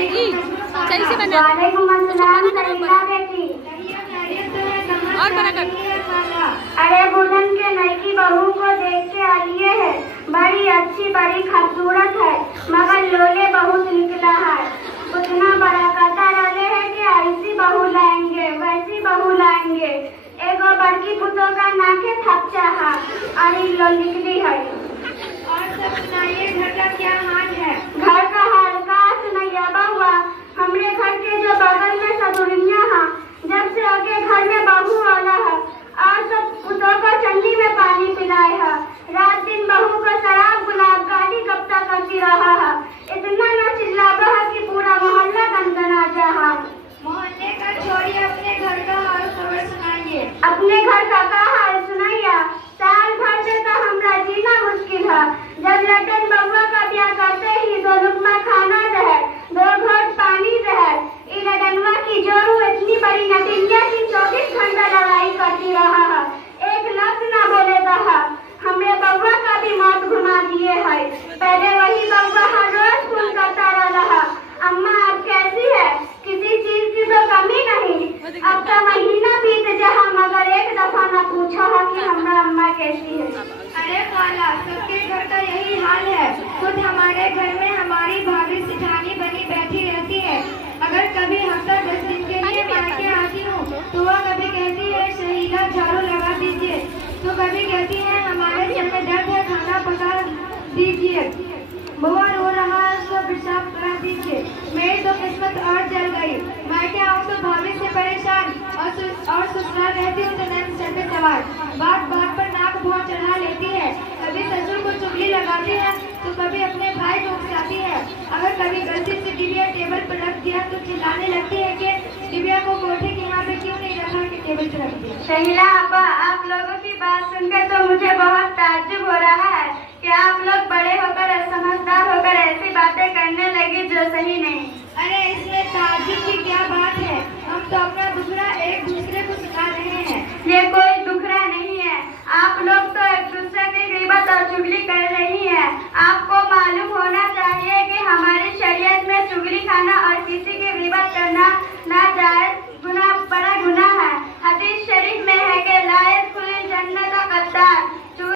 सही से बना। और बना कर। अरे बुधन के नई बहू को देख के आलिए है, बड़ी अच्छी बड़ी खूबसूरत है, मगर लोले बहुत निकला है। उतना बड़ा कहता रहे है कि ऐसी बहू लाएंगे वैसी बहू लाएंगे। एगो बड़की पुतों का नाके थपचा है और लो निकली है। और सब सुनाइए, घर का क्या हाल है? घर का हाल का सुनैया बहुआ, हमरे घर के जो बगल में सदुरिया है, जब से आगे घर में बहू वाला है और सब पुतों को चन्नी में पानी पिलाए है। रात दिन बहू को शराब गुलाब गाली गप्ता करती रहा है। इतना न चिल्लावा है कि पूरा मोहल्ला गनगना जा है। मोहल्ले का छोड़िए, अपने घर का हाल खबर सुनाइए। अपने घर का हाल सुनैया, साल भर से तो हमरा जीना मुश्किल है। जब लटन बउआ का ब्याह करते ही 2 लुकमा खाना रहे, 2 घोट पानी रहे। ई लडनवा की जोरू इतनी बड़ी नटिया की 24 घंटा लड़ाई करती रहा है, एक लफ्ज ना बोले रहा। हमरे बउआ का भी मौत घुमा दिए है। पहले वही बउआ हर रोज फोन करता रहा, अम्मा आप कैसी है, किसी चीज की तो कमी नहीं। अब का महीना बीत जहा मगर एक दफा न पूछा है कि हमरा अम्मा कैसी है। अरे खाला, सबके घर का यही हाल है। खुद हमारे घर में हमारी भाभी सिठानी बनी बैठी रहती है। अगर कभी हफ्ता 10 दिन के लिए मायके आती हूँ तो वह कभी कहती है शहीला झाड़ू लगा दीजिए, तो कभी कहती है हमारे सिर में दर्द है खाना पका दीजिए, बुआ रो रहा है उसको पेशाब करा दीजिए। मेरी तो किस्मत और जल गई। मायके आऊँ तो भाभी से परेशान और ससुराल रहती हूँ तो नैन सर पे सवार। बात बात पर नाक भौं चढ़ा लेती है। कभी ससुर को चुगली लगाती है तो कभी अपने भाई को उकसाती है। अगर कभी गलती से डिबिया टेबल पर रख दिया तो चिल्लाने लगती है कि डिबिया को कोठे के यहाँ पे क्यों नहीं रखा कि टेबल पर रख दिया। शहीला अब्बा, आप लोगों की बात सुनकर तो मुझे बहुत ताज्जुब हो रहा है कि आप लोग बड़े होकर समझदार होकर ऐसी बातें करने लगी जो सही नहीं। अरे इसमें ताज्जुब की क्या बात है, हम तो अपना दुखड़ा एक दूसरे को सुना रहे हैं। ये कोई दुखड़ा नहीं है, आप लोग तो एक दूसरे की गिबत और चुगली कर रही हैं। आपको मालूम होना चाहिए कि हमारी शरीयत में चुगली खाना और किसी की गिबत करना नाजायज गुनाह बड़ा गुनाह है। हदीस शरीफ में है कि लायत खुली जन्नत का गद्दार।